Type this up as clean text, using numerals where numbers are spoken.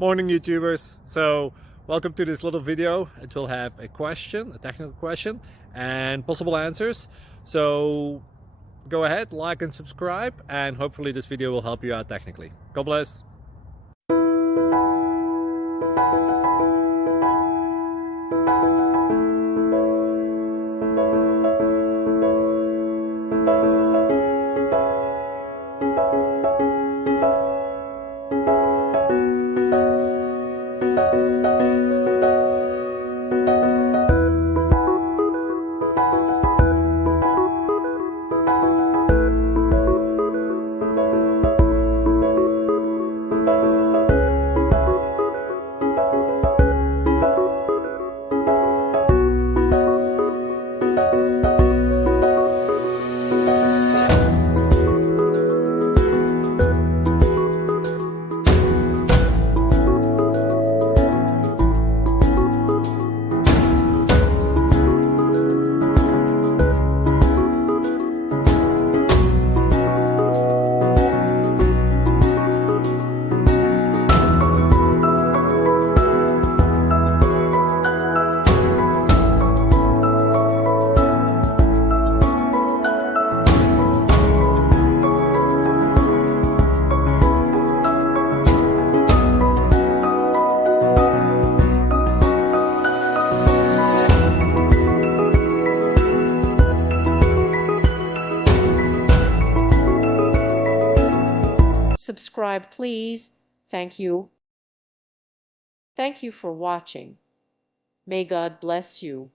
Morning YouTubers. So welcome to this little video. It will have a question, a technical question, and possible answers. So go ahead, like and subscribe, and hopefully this video will help you out technically. God bless. Subscribe, please. Thank you. Thank you for watching. May God bless you.